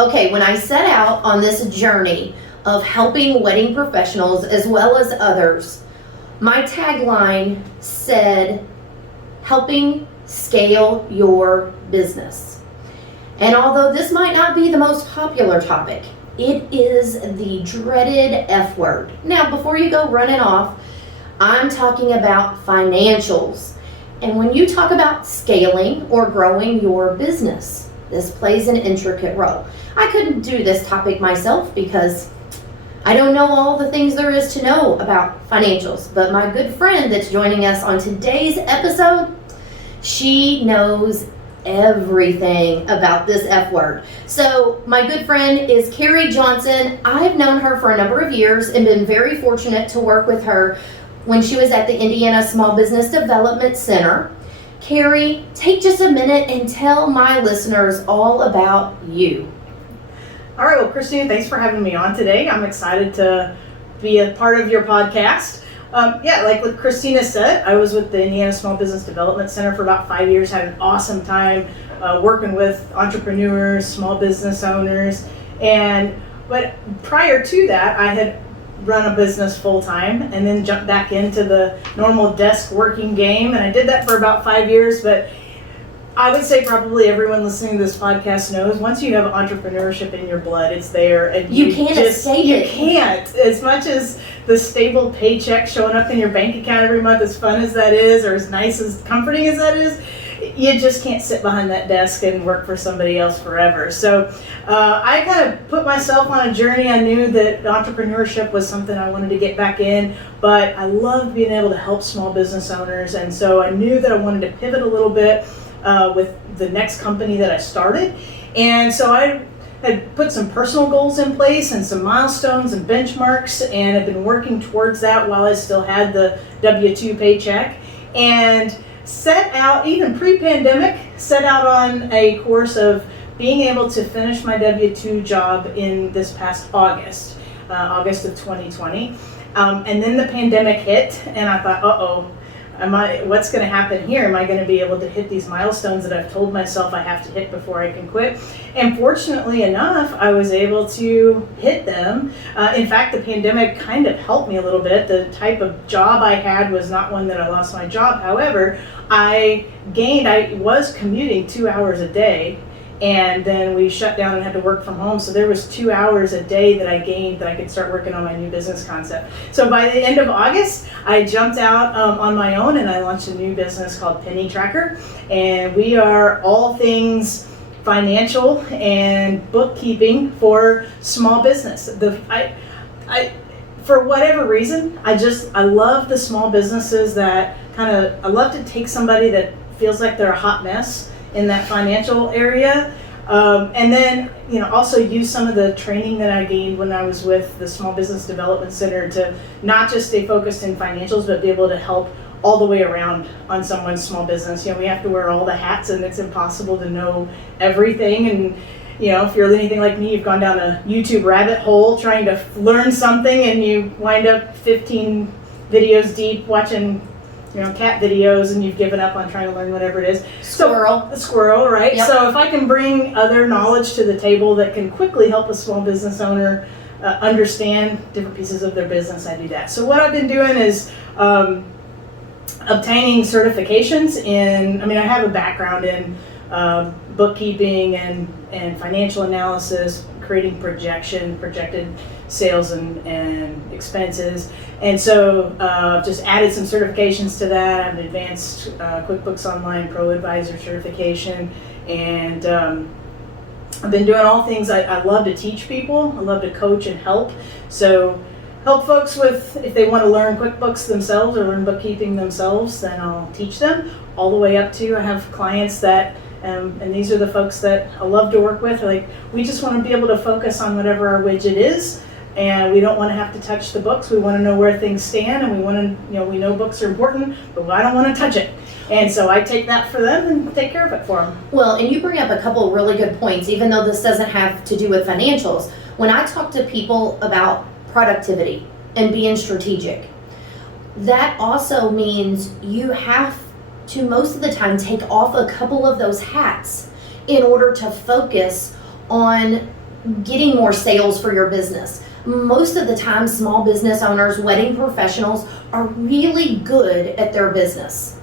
Okay, when I set out on this journey of helping wedding professionals as well as others, my tagline said, helping scale your business. And although this might not be the most popular topic, it is the dreaded F word. Now, before you go running off, I'm talking about financials. And when you talk about scaling or growing your business, this plays an intricate role. I couldn't do this topic myself because I don't know all the things there is to know about financials, but my good friend that's joining us on today's episode, she knows everything about this F word. So my good friend is Kari Johnson. I've known her for a number of years and been very fortunate to work with her when she was at the Indiana Small Business Development Center. Kari, take just a minute and tell my listeners all about you. All right, well, Kristina, thanks for having me on today. I'm excited to be a part of your podcast. Like what Kristina said, I was with the Indiana Small Business Development Center for about 5 years, had an awesome time working with entrepreneurs, small business owners, but prior to that, I had run a business full-time and then jumped back into the normal desk working game, and I did that for about 5 years, but I would say probably everyone listening to this podcast knows once you have entrepreneurship in your blood, it's there, and you can't escape it. You can't. As much as the stable paycheck showing up in your bank account every month, as fun as that is, or as nice, as comforting as that is, you just can't sit behind that desk and work for somebody else forever. So I kind of put myself on a journey. I knew that entrepreneurship was something I wanted to get back in, but I love being able to help small business owners, and so I knew that I wanted to pivot a little bit with the next company that I started. And so I had put some personal goals in place and some milestones and benchmarks, and I've been working towards that while I still had the W-2 paycheck, and set out, even pre-pandemic, set out on a course of being able to finish my W-2 job in this past August of 2020. And then the pandemic hit, and I thought, what's going to happen here? Am I going to be able to hit these milestones that I've told myself I have to hit before I can quit? And fortunately enough, I was able to hit them. In fact, the pandemic kind of helped me a little bit. The type of job I had was not one that I lost my job. However, I was commuting 2 hours a day, and then we shut down and had to work from home. So there was 2 hours a day that I gained that I could start working on my new business concept. So by the end of August, I jumped out on my own and I launched a new business called Penny Tracker. And we are all things financial and bookkeeping for small business. For whatever reason, I love the small businesses that I love to take somebody that feels like they're a hot mess in that financial area, and then also use some of the training that I gained when I was with the Small Business Development Center to not just stay focused in financials, but be able to help all the way around on someone's small business. We have to wear all the hats, and it's impossible to know everything. And if you're anything like me, you've gone down a YouTube rabbit hole trying to learn something, and you wind up 15 videos deep watching cat videos, and you've given up on trying to learn whatever it is. Squirrel, right? Yep. So if I can bring other knowledge to the table that can quickly help a small business owner understand different pieces of their business, I do that. So what I've been doing is obtaining certifications I have a background in bookkeeping and financial analysis, creating projected sales and expenses. And so just added some certifications to that. I have an advanced QuickBooks Online Pro Advisor certification. And I've been doing all things. I love to teach people. I love to coach and help. So help folks with, if they want to learn QuickBooks themselves or learn bookkeeping themselves, then I'll teach them, all the way up to, I have clients that and these are the folks that I love to work with. We just want to be able to focus on whatever our widget is, and we don't want to have to touch the books. We want to know where things stand, and we want to, we know books are important, but I don't want to touch it. And so I take that for them and take care of it for them. Well, and you bring up a couple of really good points, even though this doesn't have to do with financials. When I talk to people about productivity and being strategic, that also means you have to most of the time take off a couple of those hats in order to focus on getting more sales for your business. Most of the time, small business owners, wedding professionals are really good at their business,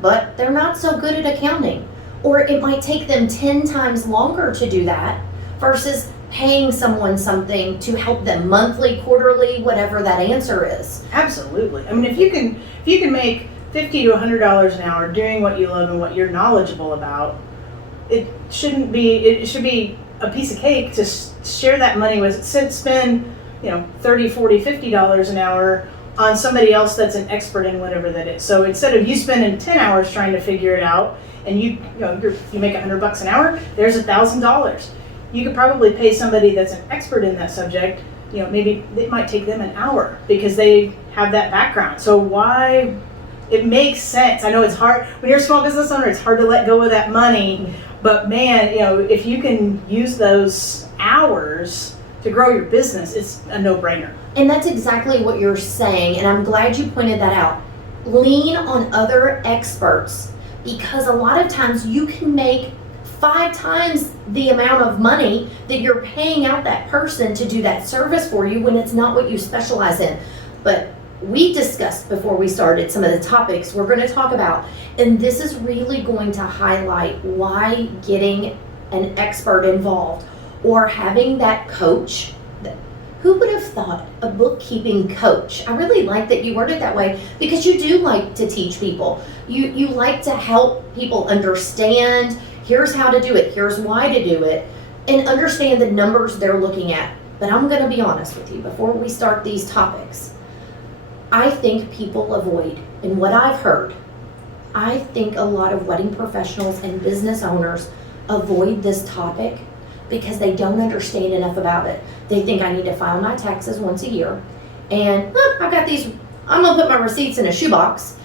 but they're not so good at accounting. Or it might take them 10 times longer to do that versus paying someone something to help them monthly, quarterly, whatever that answer is. Absolutely. I mean, if you can make $50 to $100 an hour doing what you love and what you're knowledgeable about, it should be a piece of cake to share that money with. Spend $30, $40, $50 an hour on somebody else that's an expert in whatever that is. So instead of you spending 10 hours trying to figure it out, and you make $100 an hour, there's $1,000. You could probably pay somebody that's an expert in that subject. Maybe it might take them an hour because they have that background. So why? It makes sense. I know it's hard when you're a small business owner. It's hard to let go of that money, but man, if you can use those hours to grow your business, it's a no-brainer. And that's exactly what you're saying, and I'm glad you pointed that out. Lean on other experts, because a lot of times you can make 5 times the amount of money that you're paying out that person to do that service for you when it's not what you specialize in. But we discussed before we started some of the topics we're going to talk about, and this is really going to highlight why getting an expert involved or having that coach. Who would have thought a bookkeeping coach? I really like that you worded it that way, because you do like to teach people. You like to help people understand, here's how to do it, here's why to do it, and understand the numbers they're looking at. But I'm going to be honest with you, before we start these topics, I think people avoid, and what I've heard, I think a lot of wedding professionals and business owners avoid this topic because they don't understand enough about it. They think I need to file my taxes once a year, and I got these, I'm gonna put my receipts in a shoebox,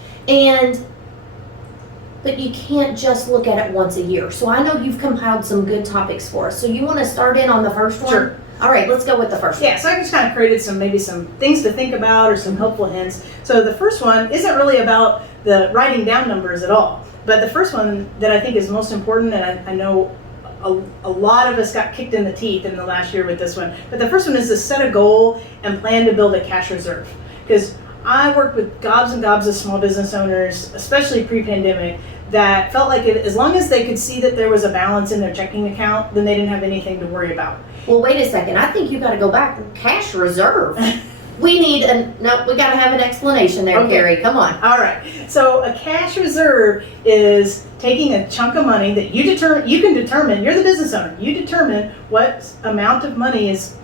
but you can't just look at it once a year. So I know you've compiled some good topics for us. So you wanna start in on the first one? Sure. All right, let's go with the first one. Yeah, so I just kind of created some things to think about or some helpful hints. So the first one isn't really about the writing down numbers at all, but the first one that I think is most important, and I know a lot of us got kicked in the teeth in the last year with this one, but the first one is to set a goal and plan to build a cash reserve. Because I worked with gobs and gobs of small business owners, especially pre-pandemic, that felt like as long as they could see that there was a balance in their checking account, then they didn't have anything to worry about. Well, wait a second. I think you got to go back. Cash reserve. We need we got to have an explanation there, Okay. Kari. Come on. All right. So a cash reserve is taking a chunk of money that you can determine, you're the business owner, you determine what amount of money is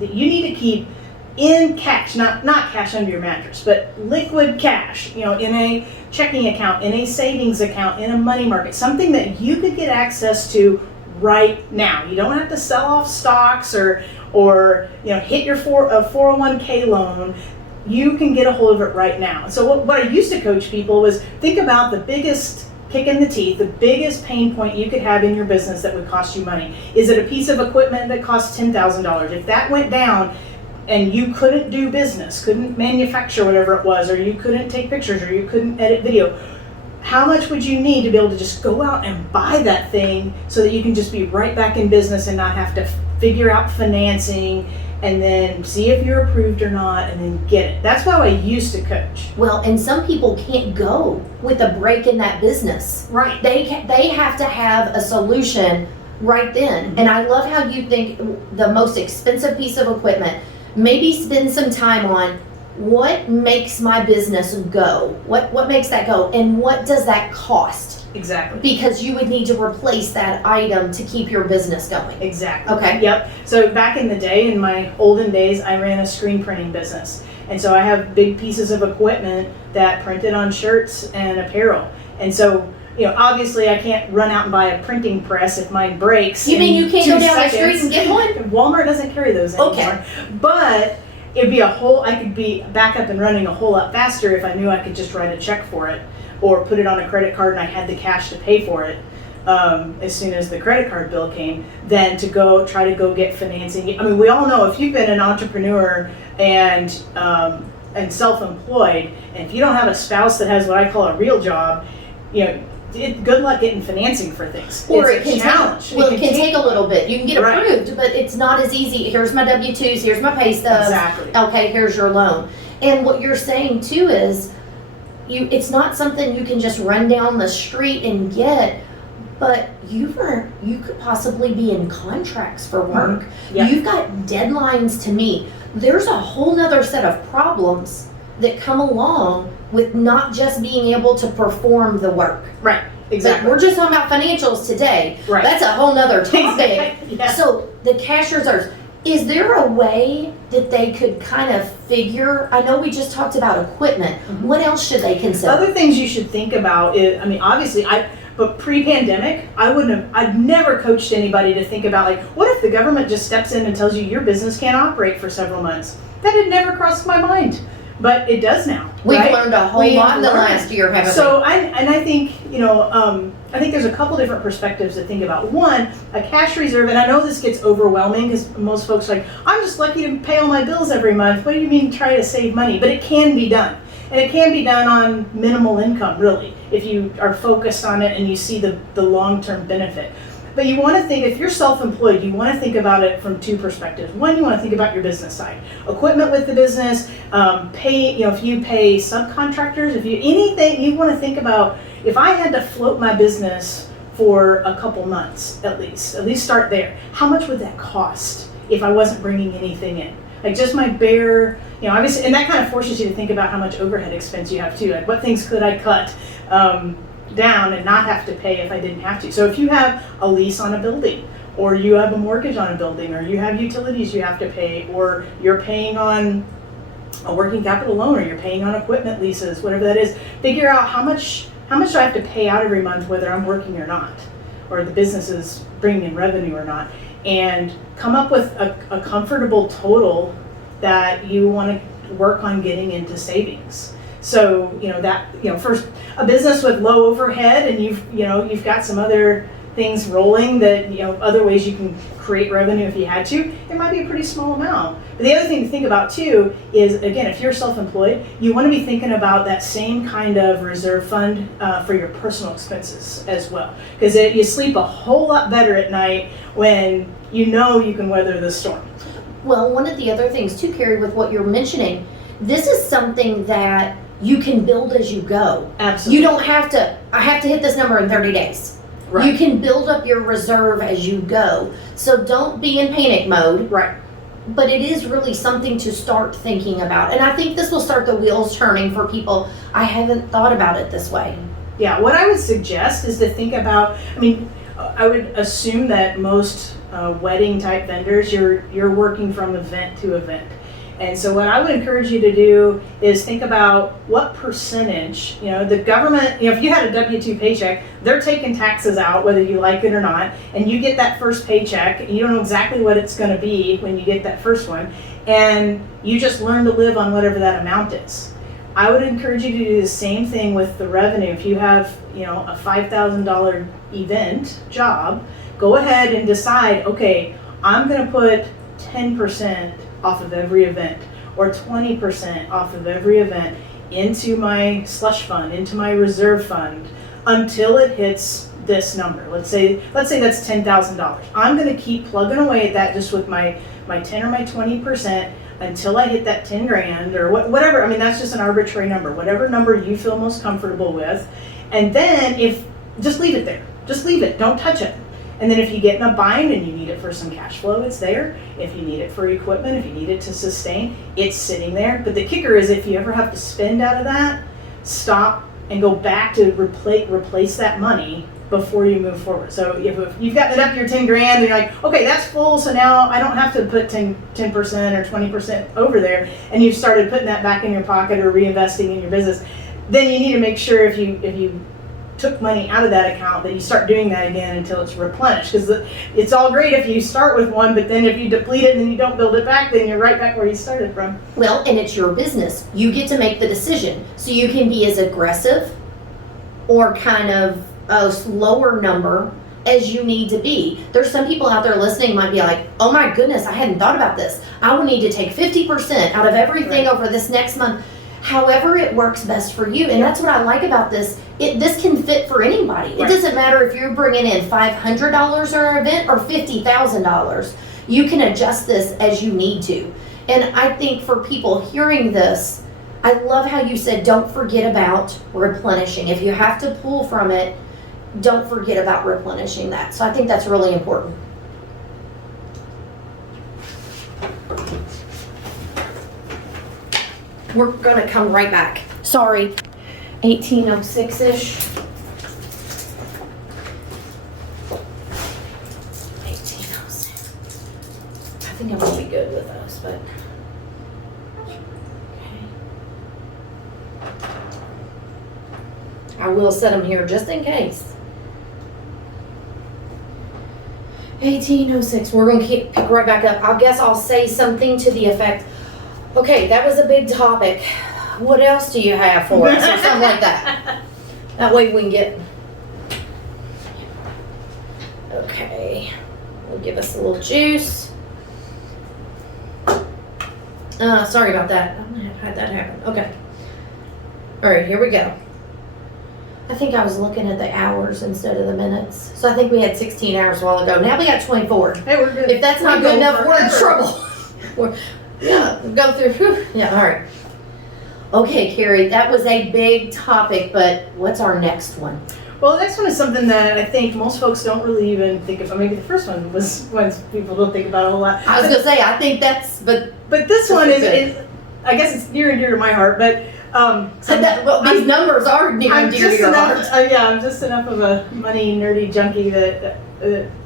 that you need to keep in cash, not cash under your mattress, but liquid cash, in a checking account, in a savings account, in a money market, something that you could get access to right now. You don't have to sell off stocks or hit your 401k loan. You can get a hold of it right now. So what I used to coach people was think about the biggest kick in the teeth, the biggest pain point you could have in your business that would cost you money. Is it a piece of equipment that costs $10,000? If that went down and you couldn't do business, couldn't manufacture whatever it was, or you couldn't take pictures, or you couldn't edit video, how much would you need to be able to just go out and buy that thing so that you can just be right back in business and not have to figure out financing and then see if you're approved or not and then get it? That's how I used to coach. Well, and some people can't go with a break in that business. Right. They have to have a solution right then. And I love how you think the most expensive piece of equipment, maybe spend some time on what makes my business go? What makes that go? And what does that cost? Exactly. Because you would need to replace that item to keep your business going. Exactly. Okay. Yep. So back in the day, in my olden days, I ran a screen printing business. And so I have big pieces of equipment that printed on shirts and apparel. And so, obviously I can't run out and buy a printing press if mine breaks. You mean you can't go down the seconds. street and get one? Walmart doesn't carry those anymore. Okay. But it'd be I could be back up and running a whole lot faster if I knew I could just write a check for it or put it on a credit card and I had the cash to pay for it as soon as the credit card bill came, than to try to go get financing. I mean, we all know if you've been an entrepreneur and self-employed, and if you don't have a spouse that has what I call a real job, good luck getting financing for things. Or it's a challenge. It can take a little bit. You can get Right. approved, but it's not as easy. Here's my W-2s, here's my pay stubs. Exactly. Okay, here's your loan. And what you're saying too is, it's not something you can just run down the street and get, but you could possibly be in contracts for work. Yeah. You've got deadlines to meet. There's a whole nother set of problems that come along with not just being able to perform the work. Right. But Exactly. we're just talking about financials today. Right. That's a whole nother topic. Yeah. So the cash reserves, is there a way that they could kind of figure, I know we just talked about equipment. Mhm. What else should they consider? Other things you should think about is, I mean, obviously, but pre-pandemic, I'd never coached anybody to think about, like, what if the government just steps in and tells you your business can't operate for several months? That had never crossed my mind, but it does now. We've right? learned a whole We've lot in the learned. last year, haven't So I think, I think there's a couple different perspectives to think about. One, a cash reserve, and I know this gets overwhelming because most folks are like, I'm just lucky to pay all my bills every month. What do you mean try to save money? But it can be done. And it can be done on minimal income, really, if you are focused on it and you see the long-term benefit. But you want to think, if you're self-employed, you want to think about it from two perspectives. One, you want to think about your business side. Equipment with the business, if you pay subcontractors, anything, you want to think about, if I had to float my business for a couple months, at least start there. How much would that cost if I wasn't bringing anything in? Like just my bare, obviously, and that kind of forces you to think about how much overhead expense you have too. Like what things could I cut down and not have to pay if I didn't have to. So if you have a lease on a building, or you have a mortgage on a building, or you have utilities you have to pay, or you're paying on a working capital loan, or you're paying on equipment leases, whatever that is, figure out how much do I have to pay out every month, whether I'm working or not, or the business is bringing in revenue or not, and come up with a comfortable total that you want to work on getting into savings. So, first, a business with low overhead, and you've got some other things rolling that, other ways you can create revenue if you had to, it might be a pretty small amount. But the other thing to think about too is, again, if you're self-employed, you want to be thinking about that same kind of reserve fund for your personal expenses as well. Because you sleep a whole lot better at night when you know you can weather the storm. Well, one of the other things too, Kari, with what you're mentioning, this is something that you can build as you go. Absolutely. You don't have to, I have to hit this number in 30 days. Right. You can build up your reserve as you go. So don't be in panic mode. Right. But it is really something to start thinking about. And I think this will start the wheels turning for people. I haven't thought about it this way. Yeah, what I would suggest is to think about, I would assume that most wedding type vendors, you're working from event to event. And so what I would encourage you to do is think about what percentage, the government, if you had a W-2 paycheck, they're taking taxes out whether you like it or not, and you get that first paycheck, and you don't know exactly what it's going to be when you get that first one, and you just learn to live on whatever that amount is. I would encourage you to do the same thing with the revenue. If you have, a $5,000 event job, go ahead and decide, okay, I'm going to put 10% off of every event, or 20% off of every event into my slush fund, into my reserve fund, until it hits this number. Let's say that's $10,000. I'm going to keep plugging away at that just with my 10 or my 20% until I hit that 10 grand or whatever. That's just an arbitrary number, whatever number you feel most comfortable with. And then just leave it there. Just leave it. Don't touch it. And then if you get in a bind and you need it for some cash flow, it's there. If you need it for equipment, if you need it to sustain, it's sitting there. But the kicker is, if you ever have to spend out of that, stop and go back to replace that money before you move forward. So if you've gotten it up to your 10 grand and you're like, okay, that's full, so now I don't have to put 10% or 20% over there, and you've started putting that back in your pocket or reinvesting in your business, then you need to make sure if you took money out of that account that you start doing that again until it's replenished. Because it's all great if you start with one, but then if you deplete it and then you don't build it back, then you're right back where you started from. Well, and it's your business. You get to make the decision. So you can be as aggressive or kind of a slower number as you need to be. There's some people out there listening might be like, oh my goodness, I hadn't thought about this. I will need to take 50% out of everything over this next month. However it works best for you. And that's what I like about this. this can fit for anybody. It Right. doesn't matter if you're bringing in $500 or an event or $50,000. You can adjust this as you need to. And I think for people hearing this, I love how you said don't forget about replenishing. If you have to pull from it, don't forget about replenishing that. So I think that's really important. We're gonna come right back. Sorry. 1806-ish. 1806. I think I'm gonna be good with those, but. Okay. I will set them here just in case. 1806. We're gonna pick right back up. I guess I'll say something to the effect. Okay, that was a big topic. What else do you have for us, or something like that? That way we can get. Okay, we'll give us a little juice. Sorry about that. I had that happen. Okay. All right, here we go. I think I was looking at the hours instead of the minutes. So I think we had 16 hours a while ago. Now we got 24. Hey, we're good. If that's not good enough, we're in trouble. Yeah, go through. Whew. Yeah, all right. Okay, Kari, that was a big topic, but what's our next one? Well, the next one is something that I think most folks don't really even think of. Maybe the first one was ones people don't think about a whole lot. I was going to say, I think that's, but this one is, I guess it's near and dear to my heart, but these numbers are near and dear to your heart. I'm just enough of a money nerdy junkie that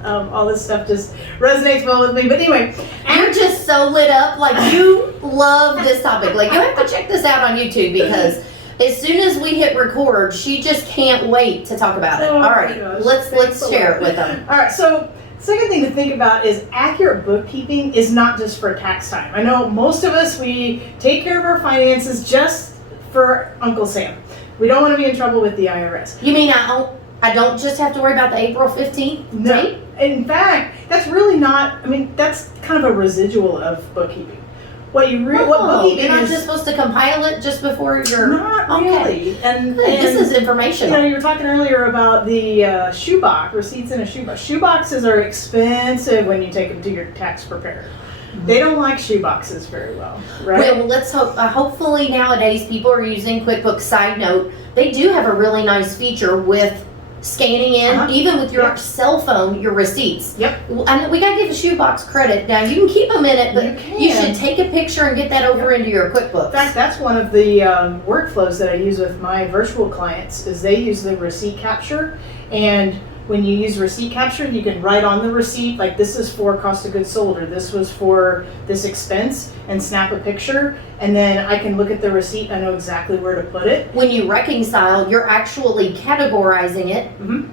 all this stuff just resonates well with me. But anyway, you're just so lit up, like you love this topic. Like you have to check this out on YouTube because as soon as we hit record, she just can't wait to talk about it. All right, gosh, let's share it with them. All right, so second thing to think about is accurate bookkeeping is not just for tax time. I know most of us, we take care of our finances just for Uncle Sam. We don't want to be in trouble with the IRS. You mean I don't just have to worry about the April 15th date? In fact, that's really not, that's kind of a residual of bookkeeping. What bookkeeping you're not is, just supposed to compile it just before you're... Not really. Okay. And this is informational. You were talking earlier about the shoebox, receipts in a shoebox. Shoeboxes are expensive when you take them to your tax preparer. They don't like shoeboxes very well, right? Well, let's hope. Hopefully nowadays people are using QuickBooks. Side note, they do have a really nice feature with scanning in, even with your cell phone, your receipts. Yep. And we gotta give a shoebox credit. Now you can keep them in it, but you should take a picture and get that over into your QuickBooks. In fact, that's one of the workflows that I use with my virtual clients. Is they use the receipt capture, and when you use receipt capture, you can write on the receipt, like this is for cost of goods sold, or this was for this expense, and snap a picture, and then I can look at the receipt, I know exactly where to put it. When you reconcile, you're actually categorizing it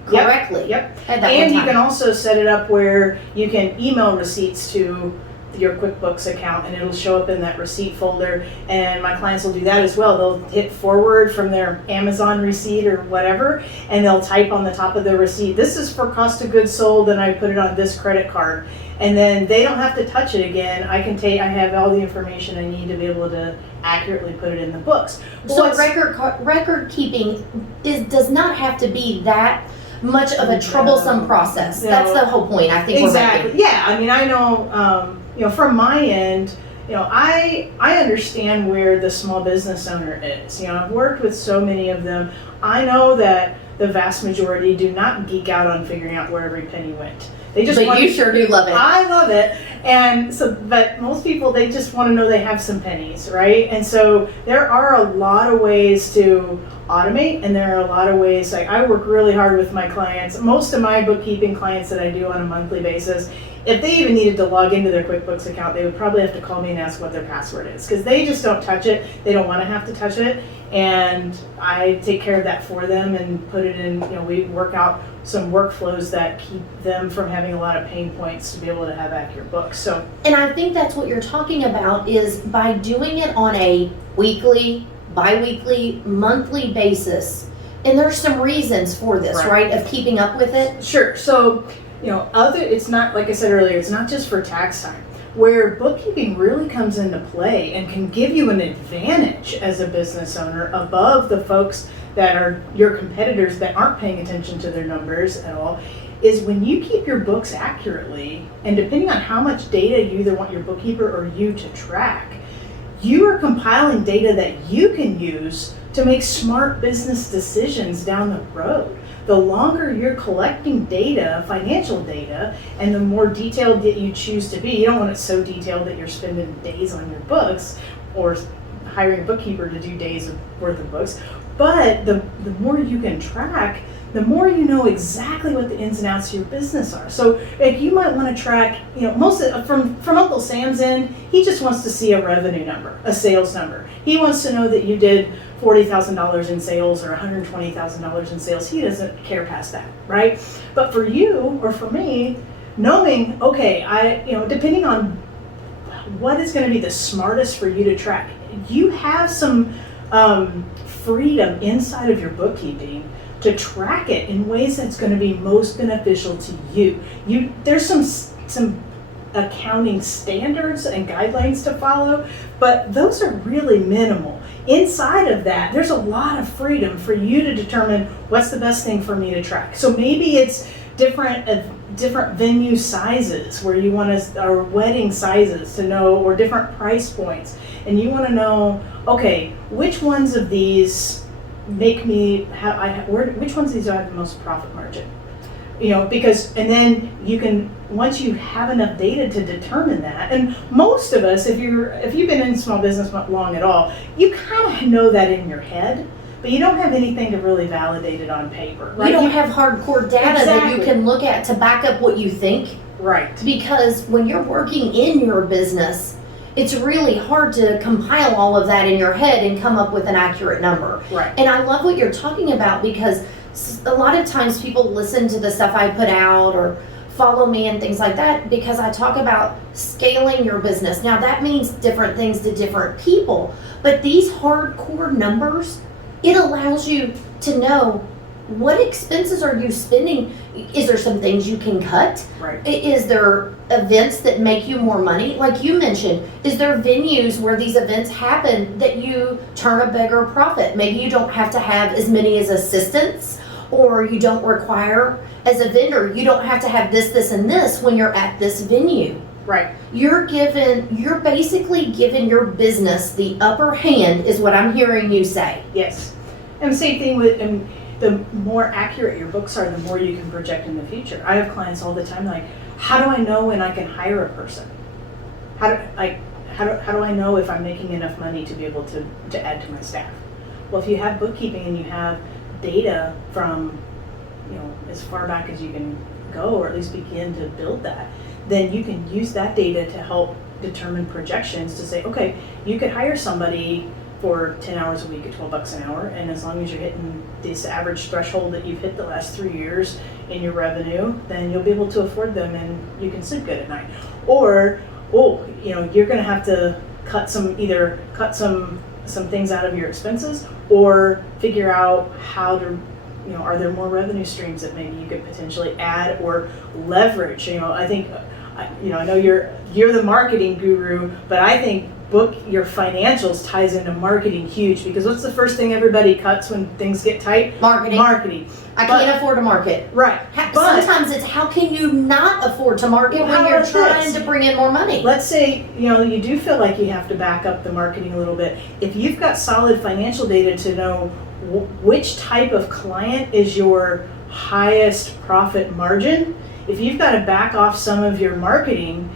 correctly. Yep. And you can also set it up where you can email receipts to your QuickBooks account, and it'll show up in that receipt folder, and my clients will do that as well. They'll hit forward from their Amazon receipt or whatever, and they'll type on the top of the receipt, this is for cost of goods sold, and I put it on this credit card, and then they don't have to touch it again. I have all the information I need to be able to accurately put it in the books. So record keeping does not have to be that much of a troublesome process. No. That's the whole point, I think. Exactly. Yeah, I know, from my end, I understand where the small business owner is. I've worked with so many of them. I know that the vast majority do not geek out on figuring out where every penny went. They just you sure do love it. I love it. And so, but most people, they just want to know they have some pennies, right? And so there are a lot of ways to automate, and there are a lot of ways, like I work really hard with my clients. Most of my bookkeeping clients that I do on a monthly basis, if they even needed to log into their QuickBooks account, they would probably have to call me and ask what their password is, because they just don't touch it. They don't want to have to touch it, and I take care of that for them and put it in, we work out some workflows that keep them from having a lot of pain points to be able to have accurate books. So, and I think that's what you're talking about, is by doing it on a weekly, bi-weekly, monthly basis, and there's some reasons for this, right, of keeping up with it? Sure. So, it's not, like I said earlier, it's not just for tax time. where bookkeeping really comes into play and can give you an advantage as a business owner above the folks that are your competitors that aren't paying attention to their numbers at all, is when you keep your books accurately, and depending on how much data you either want your bookkeeper or you to track, you are compiling data that you can use to make smart business decisions down the road. The longer you're collecting data, financial data, and the more detailed that you choose to be, you don't want it so detailed that you're spending days on your books or hiring a bookkeeper to do days worth of books, but the more you can track, the more you know exactly what the ins and outs of your business are. So like, you might want to track, most of, from Uncle Sam's end, he just wants to see a revenue number, a sales number. He wants to know that you did $40,000 in sales or $120,000 in sales. He doesn't care past that, right? But for you or for me, knowing, okay, depending on what is going to be the smartest for you to track, you have some freedom inside of your bookkeeping to track it in ways that's going to be most beneficial to you. There's some accounting standards and guidelines to follow, but those are really minimal. Inside of that, there's a lot of freedom for you to determine what's the best thing for me to track. So maybe it's different venue sizes where you want to, or wedding sizes to know, or different price points, and you want to know, okay, which ones of these make me which ones of these do I have the most profit margin? Because, and then you can, once you have enough data to determine that, and most of us, if you've been in small business long at all, you kind of know that in your head, but you don't have anything to really validate it on paper, right? You don't have hardcore data that you can look at to back up what you think. Right. Because when you're working in your business, it's really hard to compile all of that in your head and come up with an accurate number. Right. And I love what you're talking about, because a lot of times people listen to the stuff I put out or follow me and things like that because I talk about scaling your business. Now that means different things to different people, but these hardcore numbers, it allows you to know what expenses are you spending. Is there some things you can cut? Right. Is there events that make you more money? Like you mentioned, is there venues where these events happen that you turn a bigger profit? Maybe you don't have to have as many as assistants, or you don't require, as a vendor, you don't have to have this, and this when you're at this venue. Right. You're basically giving your business the upper hand, is what I'm hearing you say. Yes. And same thing with, and the more accurate your books are, the more you can project in the future. I have clients all the time like, how do I know when I can hire a person? How do I know if I'm making enough money to be able to add to my staff? Well, if you have bookkeeping and you have data from as far back as you can go, or at least begin to build that, then you can use that data to help determine projections to say, okay, you could hire somebody for 10 hours a week at $12 an hour, and as long as you're hitting this average threshold that you've hit the last 3 years in your revenue, then you'll be able to afford them and you can sleep good at night. Or, you're gonna have to cut some things out of your expenses, or figure out how to, are there more revenue streams that maybe you could potentially add or leverage? I think, I know you're the marketing guru, but I think your financials ties into marketing huge, because what's the first thing everybody cuts when things get tight? Marketing. I can't afford to market. Right. Sometimes it's how can you not afford to market when you're trying to bring in more money? Let's say, you do feel like you have to back up the marketing a little bit. If you've got solid financial data to know which type of client is your highest profit margin, if you've got to back off some of your marketing,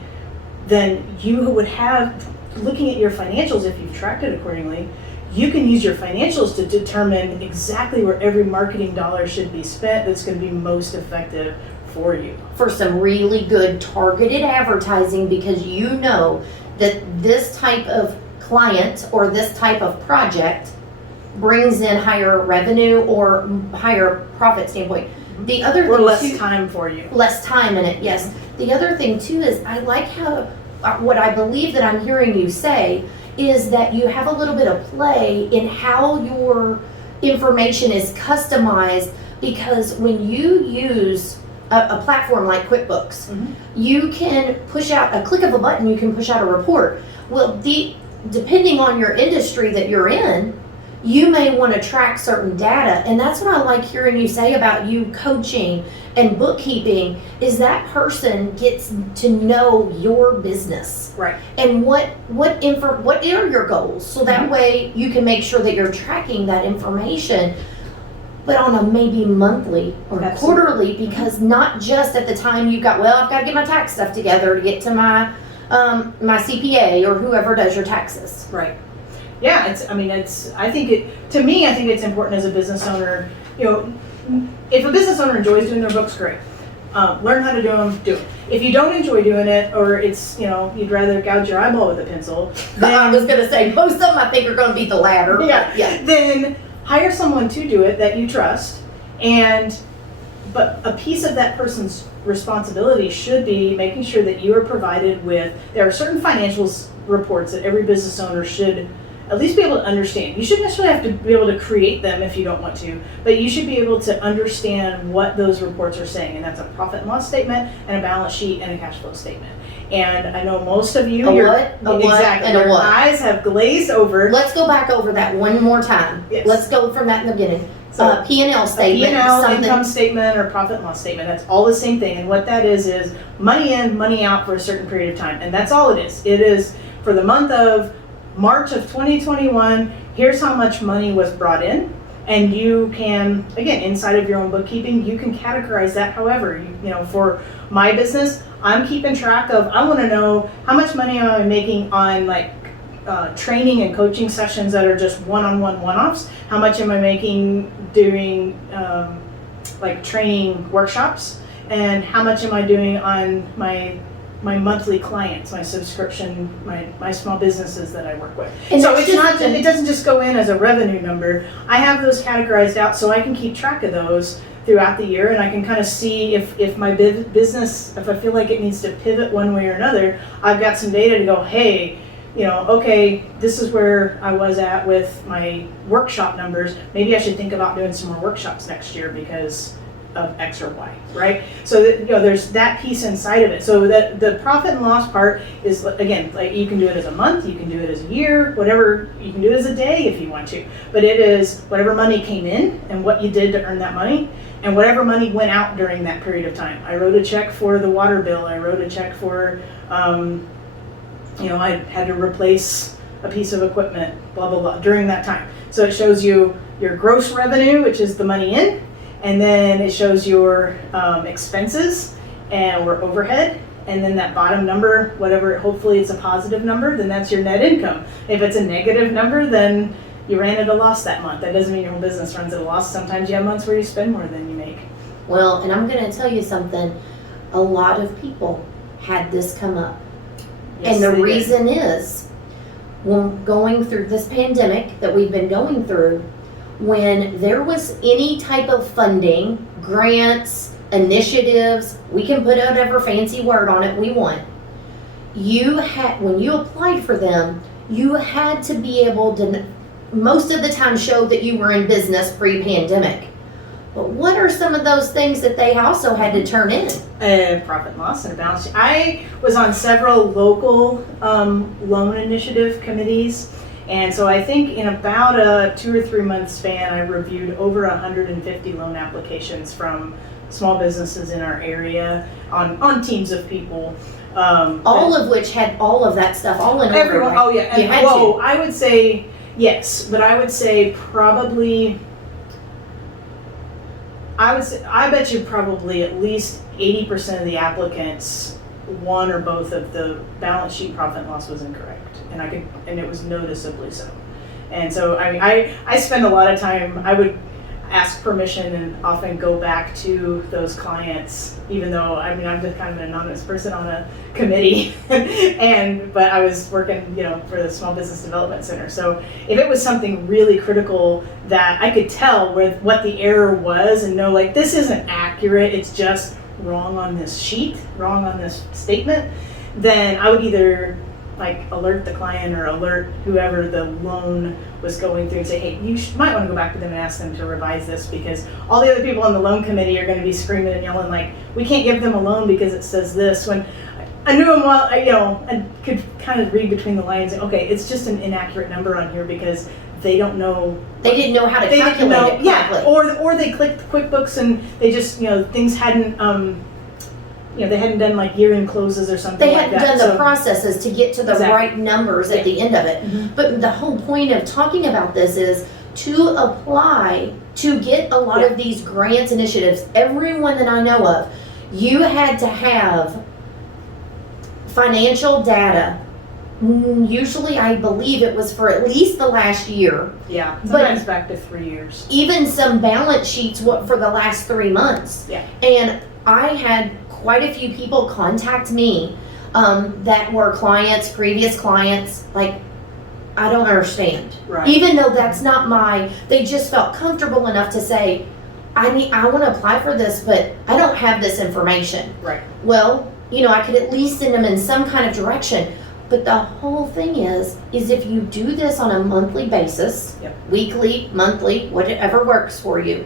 then you would have, looking at your financials, if you've tracked it accordingly, you can use your financials to determine exactly where every marketing dollar should be spent that's going to be most effective for you. For some really good targeted advertising, because you know that this type of client or this type of project brings in higher revenue or higher profit standpoint. The other or thing less time for you. Less time in it, yes. The other thing too is I like how, what I believe that I'm hearing you say is that you have a little bit of play in how your information is customized, because when you use a platform like QuickBooks. Mhm. You can push out a click of a button. You can push out a report. Well, depending on your industry that you're in, you may want to track certain data, and that's what I like hearing you say about you coaching and bookkeeping, is that person gets to know your business Right. and what are your goals, so that Mhm. way you can make sure that you're tracking that information, but on a maybe monthly or Absolutely. quarterly, because not just at the time you've got, well, I've got to get my tax stuff together to get to my CPA or whoever does your taxes. Right. Yeah, I think it's important as a business owner, if a business owner enjoys doing their books, great. Learn how to do them, do it. If you don't enjoy doing it, or it's, you'd rather gouge your eyeball with a pencil, I was going to say, most of them I think are going to be the latter. yeah, then hire someone to do it that you trust, but a piece of that person's responsibility should be making sure that you are provided with, there are certain financials reports that every business owner should at least be able to understand. You shouldn't necessarily have to be able to create them if you don't want to, but you should be able to understand what those reports are saying, and that's a profit and loss statement and a balance sheet and a cash flow statement. And I know most of you, and a what? Eyes have glazed over. Let's go back over that one more time. Yes. Let's go from that in the beginning. So, P&L statement. P&L, something. income statement, or profit and loss statement. That's all the same thing. And what that is money in, money out for a certain period of time. And that's all it is. It is for the month of March of 2021, here's how much money was brought in. And you can, again, inside of your own bookkeeping, you can categorize that however. For my business, I'm keeping track of, I want to know how much money am I making on training and coaching sessions that are just one-on-one one-offs. How much am I making doing training workshops, and how much am I doing on my monthly clients, my subscription, my small businesses that I work with. And so it it doesn't just go in as a revenue number. I have those categorized out so I can keep track of those throughout the year, and I can kind of see if my business, if I feel like it needs to pivot one way or another, I've got some data to go, hey, okay, this is where I was at with my workshop numbers. Maybe I should think about doing some more workshops next year because of X or Y, right? So that, there's that piece inside of it. So that the profit and loss part is, again, like you can do it as a month, you can do it as a year, whatever, you can do it as a day if you want to. But it is whatever money came in and what you did to earn that money, and whatever money went out during that period of time. I wrote a check for the water bill. I wrote a check for, I had to replace a piece of equipment, blah, blah, blah, during that time. So it shows you your gross revenue, which is the money in, and then it shows your expenses or overhead, and then that bottom number, whatever, hopefully it's a positive number, then that's your net income. If it's a negative number, then you ran at a loss that month. That doesn't mean your whole business runs at a loss. Sometimes you have months where you spend more than you make. Well, and I'm going to tell you something. A lot of people had this come up. Yes, and the they reason is, when going through this pandemic that we've been going through, when there was any type of funding, grants, initiatives, we can put whatever fancy word on it we want. When you applied for them, you had to be able to, most of the time, show that you were in business pre-pandemic. But what are some of those things that they also had to turn in? A profit and loss and a balance sheet. I was on several local loan initiative committees, and so I think in about a 2 or 3 month span, I reviewed over 150 loan applications from small businesses in our area on teams of people. All of which had all of that stuff all in order. Everyone, right? oh yeah, You had to. I would say yes, but I would say probably. I bet you probably at least 80% of the applicants, one or both of the balance sheet profit and loss was incorrect, and it was noticeably so. And so I spend a lot of time. I would ask permission and often go back to those clients, even though I'm just kind of an anonymous person on a committee, but I was working for the Small Business Development Center. So if it was something really critical that I could tell what the error was and know like this isn't accurate, it's just wrong on this sheet, wrong on this statement, then I would either like alert the client or alert whoever the loan was going through and say, hey, you might want to go back to them and ask them to revise this, because all the other people on the loan committee are going to be screaming and yelling like, we can't give them a loan because it says this. When I knew them well, I could kind of read between the lines. Okay, it's just an inaccurate number on here because they don't know. They didn't know how to calculate it correctly. Or they clicked QuickBooks and they just, things hadn't, they hadn't done like year-end closes or something They like that. hadn't done the processes to get to the Exactly. right numbers at the end of it. Mhm. But the whole point of talking about this is to apply to get a lot of these grants initiatives. Everyone that I know of, you had to have financial data. Usually, I believe it was for at least the last year. Yeah, sometimes back to 3 years. Even some balance sheets for the last 3 months. Yeah. And I had quite a few people contact me that were clients, previous clients, like, I don't understand. Right. Even though that's not they just felt comfortable enough to say, I want to apply for this, but I don't have this information. Right. Well, I could at least send them in some kind of direction. But the whole thing is if you do this on a monthly basis, weekly, monthly, whatever works for you,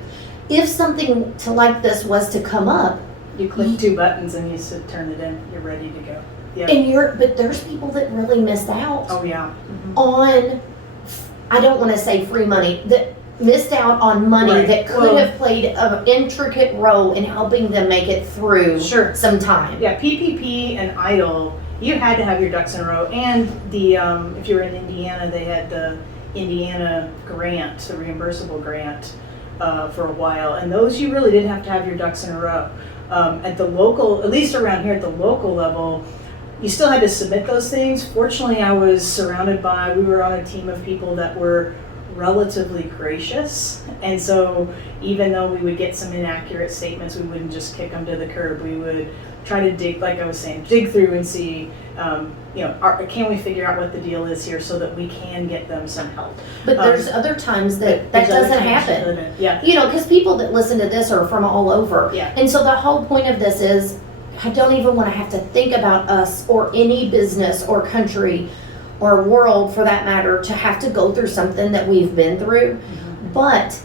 if something like this was to come up, you click 2 buttons and you turn it in, you're ready to go. Yep. And but there's people that really missed out on, I don't want to say free money, that missed out on money that could have played an intricate role in helping them make it through some time. Yeah, PPP and EIDL, you had to have your ducks in a row. And the if you were in Indiana, they had the Indiana grant, the reimbursable grant for a while. And those you really did have to have your ducks in a row. At the local, at least around here at the local level, you still had to submit those things. Fortunately, we were on a team of people that were relatively gracious. And so even though we would get some inaccurate statements, we wouldn't just kick them to the curb. We would try to dig, like I was saying, dig through and see, can we figure out what the deal is here so that we can get them some help. But there's other times that doesn't happen. Yeah. Because people that listen to this are from all over. Yeah. And so the whole point of this is, I don't even want to have to think about us or any business or country or world for that matter to have to go through something that we've been through. Mm-hmm. But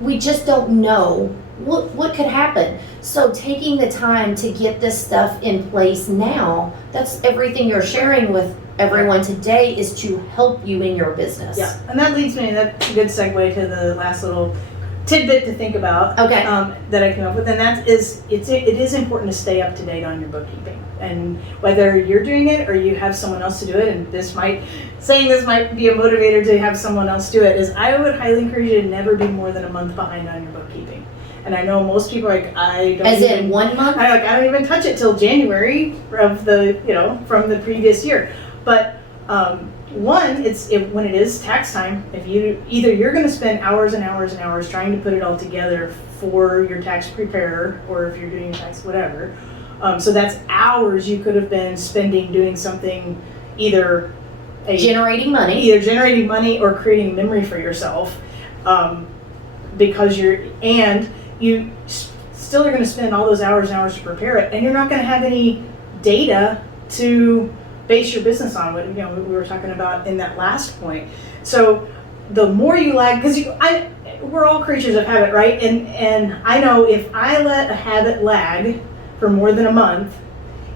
we just don't know what could happen. So taking the time to get this stuff in place now, that's everything you're sharing with everyone today, is to help you in your business. Yeah, and that leads me, that's a good segue to the last little tidbit to think about. Okay. That I came up with, and that is, it is important to stay up to date on your bookkeeping. And whether you're doing it or you have someone else to do it, and this might be a motivator to have someone else do it, is I would highly encourage you to never be more than a month behind on your bookkeeping. And I know most people are like, I don't. As in 1 month? I don't even touch it till January of from the previous year. But when it is tax time, if you're going to spend hours and hours and hours trying to put it all together for your tax preparer, or if you're doing your tax whatever. So that's hours you could have been spending doing something, either generating money or creating memory for yourself, because you still are going to spend all those hours and hours to prepare it, and you're not going to have any data to base your business on. What we were talking about in that last point. So the more you lag, because we're all creatures of habit, right? And I know if I let a habit lag for more than a month,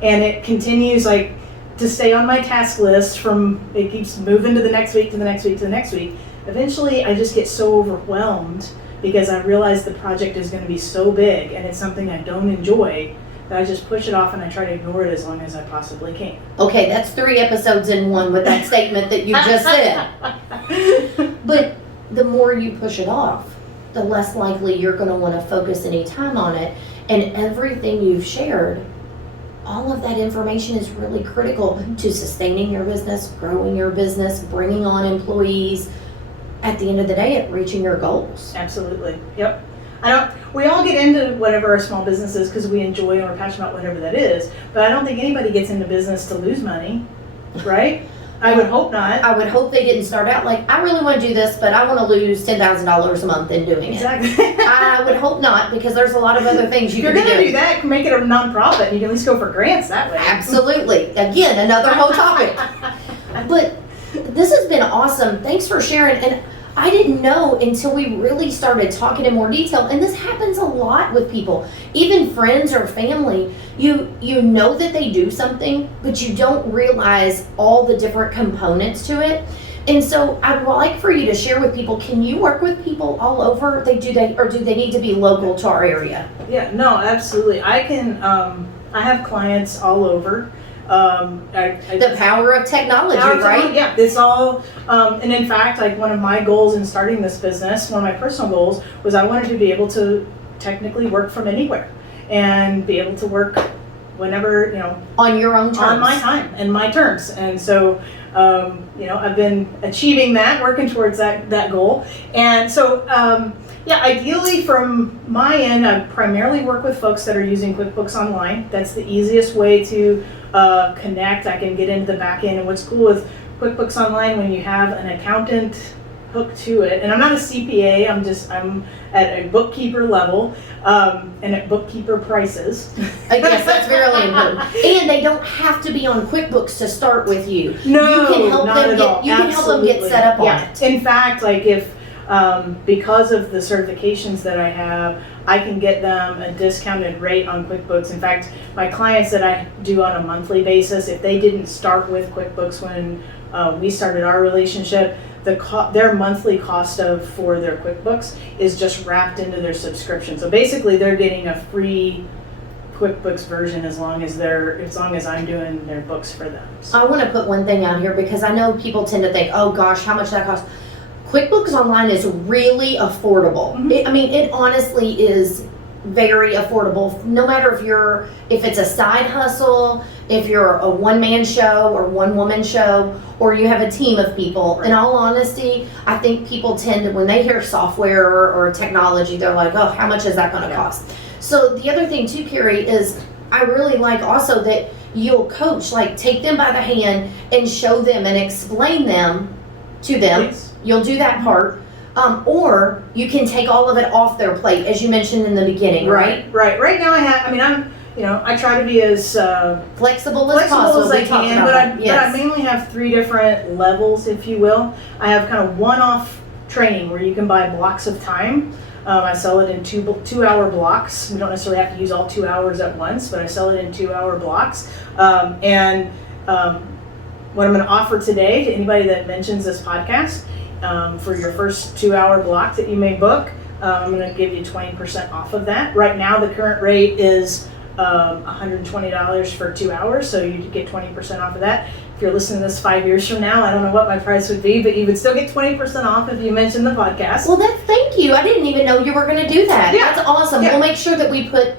and it continues to stay on my task list, it keeps moving to the next week, to the next week, to the next week. Eventually, I just get so overwhelmed because I realize the project is going to be so big and it's something I don't enjoy, that I just push it off and I try to ignore it as long as I possibly can. Okay, that's 3 episodes in one with that statement that you just said. But the more you push it off, the less likely you're going to want to focus any time on it. And everything you've shared, all of that information is really critical to sustaining your business, growing your business, bringing on employees, at the end of the day, at reaching your goals. Absolutely. Yep. We all get into whatever our small business is because we enjoy or we're passionate about whatever that is, but I don't think anybody gets into business to lose money, right? I would hope not. I would hope they didn't start out like, I really want to do this, but I want to lose $10,000 a month in doing it. Exactly. I would hope not, because there's a lot of other things you If you're can be going to doing. do that, make it a nonprofit. You can at least go for grants that way. Absolutely. Again, another whole topic. But this has been awesome. Thanks for sharing. And I didn't know until we really started talking in more detail. And this happens a lot with people, even friends or family. You know that they do something, but you don't realize all the different components to it. And so I'd like for you to share with people, can you work with people all over? Do they need to be local to our area? Yeah, no, absolutely. I can, I have clients all over. The power of technology, right? Yeah, it's all, and in fact, like one of my goals in starting this business, one of my personal goals was I wanted to be able to technically work from anywhere and be able to work whenever, On your own terms. on my time and my terms. And so, I've been achieving that, working towards that goal. And so, ideally from my end, I primarily work with folks that are using QuickBooks Online. That's the easiest way to connect. I can get into the back end. And what's cool with QuickBooks Online, when you have an accountant hooked to it, and I'm not a CPA, I'm at a bookkeeper level, and at bookkeeper prices. I guess that's really important. And they don't have to be on QuickBooks to start with you. No, you can help not them at all. you can help them get set up on it. In fact, like if because of the certifications that I have, I can get them a discounted rate on QuickBooks. In fact, my clients that I do on a monthly basis, if they didn't start with QuickBooks when we started our relationship, their monthly cost for their QuickBooks is just wrapped into their subscription. So basically, they're getting a free QuickBooks version as long as I'm doing their books for them. So. I want to put one thing out here, because I know people tend to think, oh gosh, how much that costs. QuickBooks Online is really affordable. Mm-hmm. It honestly is very affordable. No matter if it's a side hustle, if you're a one-man show or one-woman show, or you have a team of people. Right. In all honesty, I think people tend to, when they hear software or technology, they're like, oh, how much is that going to cost? So the other thing too, Kari, is I really like also that you'll coach, like take them by the hand and show them and explain them to them. Please. You'll do that part. Or you can take all of it off their plate, as you mentioned in the beginning, right? Right. Right now I try to be as Flexible as possible. as I can, but I mainly have 3 different levels, if you will. I have kind of one-off training where you can buy blocks of time. I sell it in 2-hour blocks. You don't necessarily have to use all 2 hours at once, but I sell it in 2-hour blocks. What I'm going to offer today to anybody that mentions this podcast, for your first 2-hour block that you may book, I'm going to give you 20% off of that. Right now, the current rate is $120 for 2 hours, so you get 20% off of that. If you're listening to this 5 years from now, I don't know what my price would be, but you would still get 20% off if you mentioned the podcast. Well, thank you. I didn't even know you were going to do that. Yeah. That's awesome. Yeah. We'll make sure that we put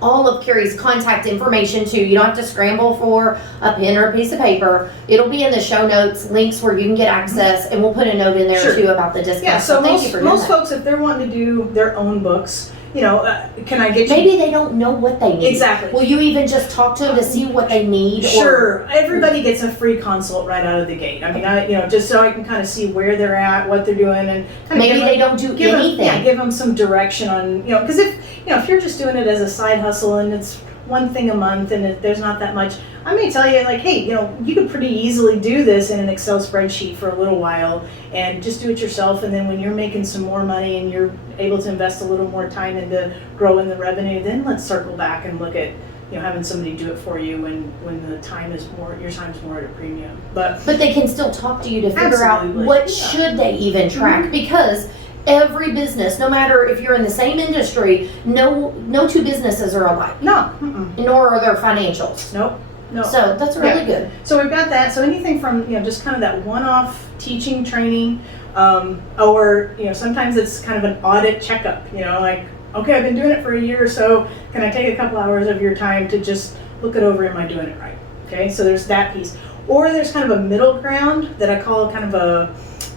all of Kari's contact information too. You don't have to scramble for a pen or a piece of paper. It'll be in the show notes, links where you can get access, and we'll put a note in there Sure. too about the discount. Yeah, so thank you for doing most that. folks, if they're wanting to do their own books, can I get you? Maybe they don't know what they need. Exactly. Will you even just talk to them to see what they need? Sure. Everybody gets a free consult right out of the gate. I mean, just so I can kind of see where they're at, what they're doing, and kind of Maybe they don't do anything. give them some direction on, because if you're just doing it as a side hustle and it's one thing a month and there's not that much, I may tell you like, hey, you could pretty easily do this in an Excel spreadsheet for a little while and just do it yourself. And then when you're making some more money and you're able to invest a little more time into growing the revenue, then let's circle back and look at having somebody do it for you when the time is more, your time's more at a premium. But they can still talk to you to figure Absolutely. out what should they even track, because every business, no matter if you're in the same industry, no 2 businesses are alike. No. Nor are their financials. Nope. No. So that's really good. So we've got that. So anything from just kind of that one-off teaching training, or sometimes it's kind of an audit checkup. Like, okay, I've been doing it for a year or so. Can I take a couple hours of your time to just look it over? Am I doing it right? Okay, so there's that piece. Or there's kind of a middle ground that I call kind of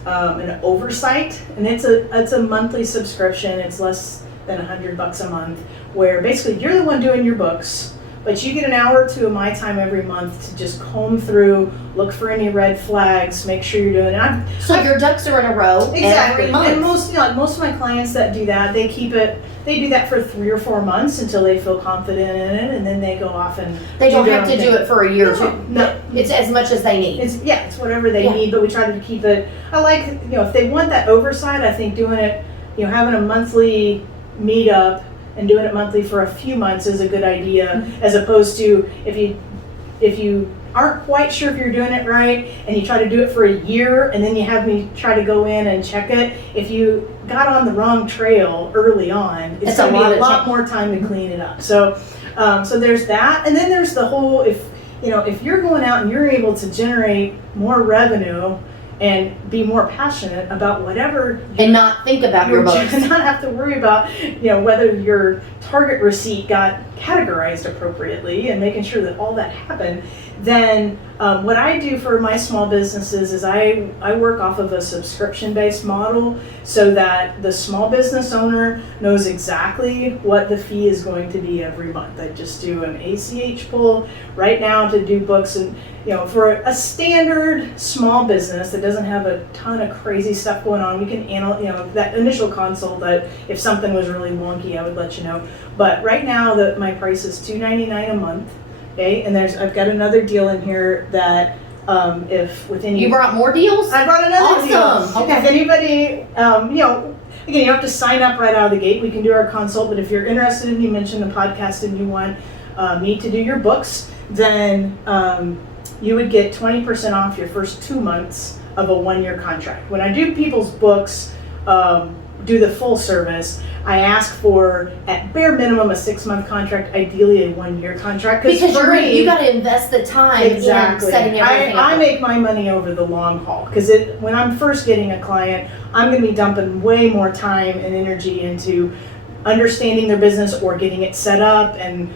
an oversight, and it's a monthly subscription. It's less than $100 a month, where basically you're the one doing your books, but you get an hour or two of my time every month to just comb through, look for any red flags, make sure you're doing it. So your ducks are in a row Exactly. every month. And most of my clients that do that, they do that for 3 or 4 months until they feel confident in it, and then they go off and They don't their have own to thing. do it for a year or two. No. It's as much as they need. It's whatever they Yeah. need, but we try to keep it. I like, if they want that oversight, I think doing it, having a monthly meetup and doing it monthly for a few months is a good idea, as opposed to if you aren't quite sure if you're doing it right and you try to do it for a year and then you have me try to go in and check it. If you got on the wrong trail early on, it's going to be a lot more time to clean it up. So there's that, and then there's the whole, if you're going out and you're able to generate more revenue and be more passionate about whatever, and not think about your books. Not have to worry about whether your target receipt got categorized appropriately and making sure that all that happened, then what I do for my small businesses is I work off of a subscription-based model so that the small business owner knows exactly what the fee is going to be every month. I just do an ACH pull right now to do books, and for a standard small business that doesn't have a ton of crazy stuff going on, we can that initial consult, that if something was really wonky, I would let you know. But right now my price is $2.99 a month. Okay, and I've got another deal in here that if within You brought more deals? I brought another deal. Awesome. Okay. If anybody, again, you have to sign up right out of the gate. We can do our consult, but if you're interested and you mention the podcast and you want me to do your books, then you would get 20% off your first 2 months of a 1-year contract. When I do people's books, do the full service, I ask for, at bare minimum, a 6-month contract, ideally a 1-year contract. Because you got to invest the time in setting everything up. I make my money over the long haul, because when I'm first getting a client, I'm going to be dumping way more time and energy into understanding their business or getting it set up and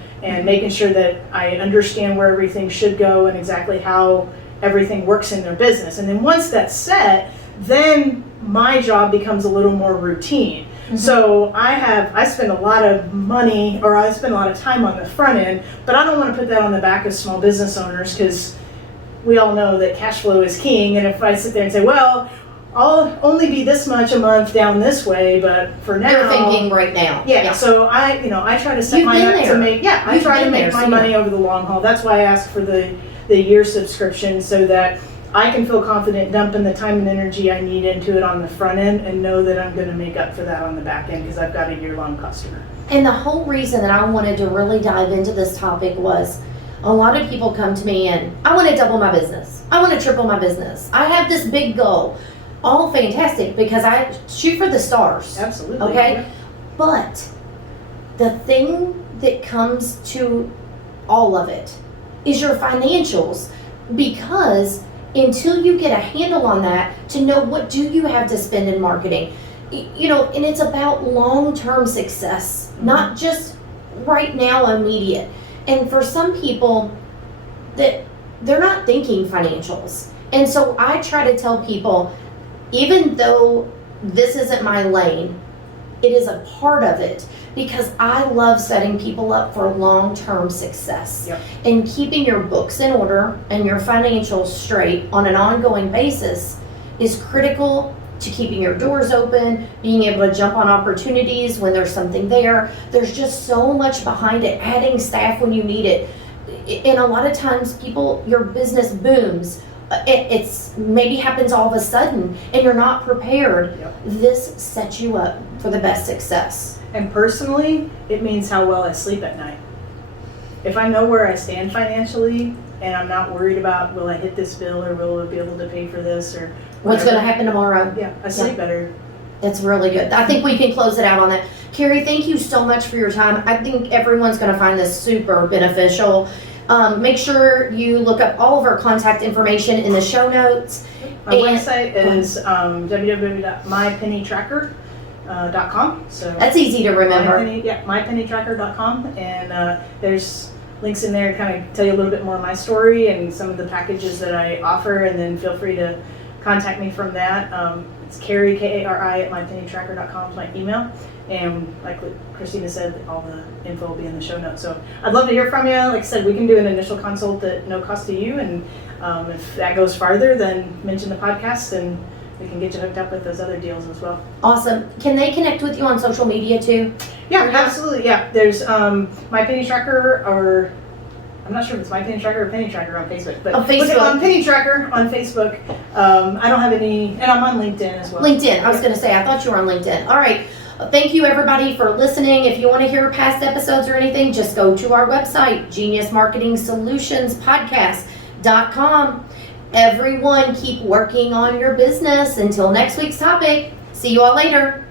making sure that I understand where everything should go and exactly how everything works in their business. And then once that's set, then my job becomes a little more routine. Mm-hmm. So I spend a lot of money, or I spend a lot of time on the front end, but I don't want to put that on the back of small business owners, because we all know that cash flow is king. And if I sit there and say, well, I'll only be this much a month down this way, but for now, they're thinking right now. Yeah. So I try to set my up to make. Yeah, I try to make my money over the long haul. That's why I ask for the year subscription, so that I can feel confident dumping the time and energy I need into it on the front end and know that I'm going to make up for that on the back end, because I've got a year-long customer. And the whole reason that I wanted to really dive into this topic was, a lot of people come to me and, I want to double my business. I want to triple my business. I have this big goal. All fantastic, because I shoot for the stars. Absolutely. Okay? Yeah. But the thing that comes to all of it is your financials, because until you get a handle on that, to know what do you have to spend in marketing, and it's about long-term success, not just right now, immediate. And for some people, that they're not thinking financials. And so I try to tell people, even though this isn't my lane, it is a part of it, because I love setting people up for long-term success. Yep. And keeping your books in order and your financials straight on an ongoing basis is critical to keeping your doors open, being able to jump on opportunities when there's something there. There's just so much behind it, adding staff when you need it. And a lot of times your business booms. It's maybe happens all of a sudden and you're not prepared. Yep. This sets you up for the best success. And personally, it means how well I sleep at night. If I know where I stand financially and I'm not worried about, will I hit this bill, or will I be able to pay for this, or what's going to happen tomorrow. Yeah, I sleep better. That's really good. I think we can close it out on that. Kari, thank you so much for your time. I think everyone's going to find this super beneficial. Make sure you look up all of our contact information in the show notes. My website is www.mypennytracker.com. So that's easy to remember. mypennytracker.com, and there's links in there to kind of tell you a little bit more of my story and some of the packages that I offer, and then feel free to contact me from that. It's Kari, Kari at mypennytracker.com is my email. And like Kristina said, all the info will be in the show notes. So I'd love to hear from you. Like I said, we can do an initial consult at no cost to you. And if that goes farther, then mention the podcast and we can get you hooked up with those other deals as well. Awesome. Can they connect with you on social media too? Yeah, absolutely. Yeah, there's My Penny Tracker, or I'm not sure if it's My Penny Tracker or Penny Tracker on Facebook, but On Facebook. look on Penny Tracker on Facebook. I don't have any, and I'm on LinkedIn as well. LinkedIn. I was going to say, I thought you were on LinkedIn. All right. Thank you, everybody, for listening. If you want to hear past episodes or anything, just go to our website, geniusmarketingsolutionspodcast.com. Everyone, keep working on your business. Until next week's topic, see you all later.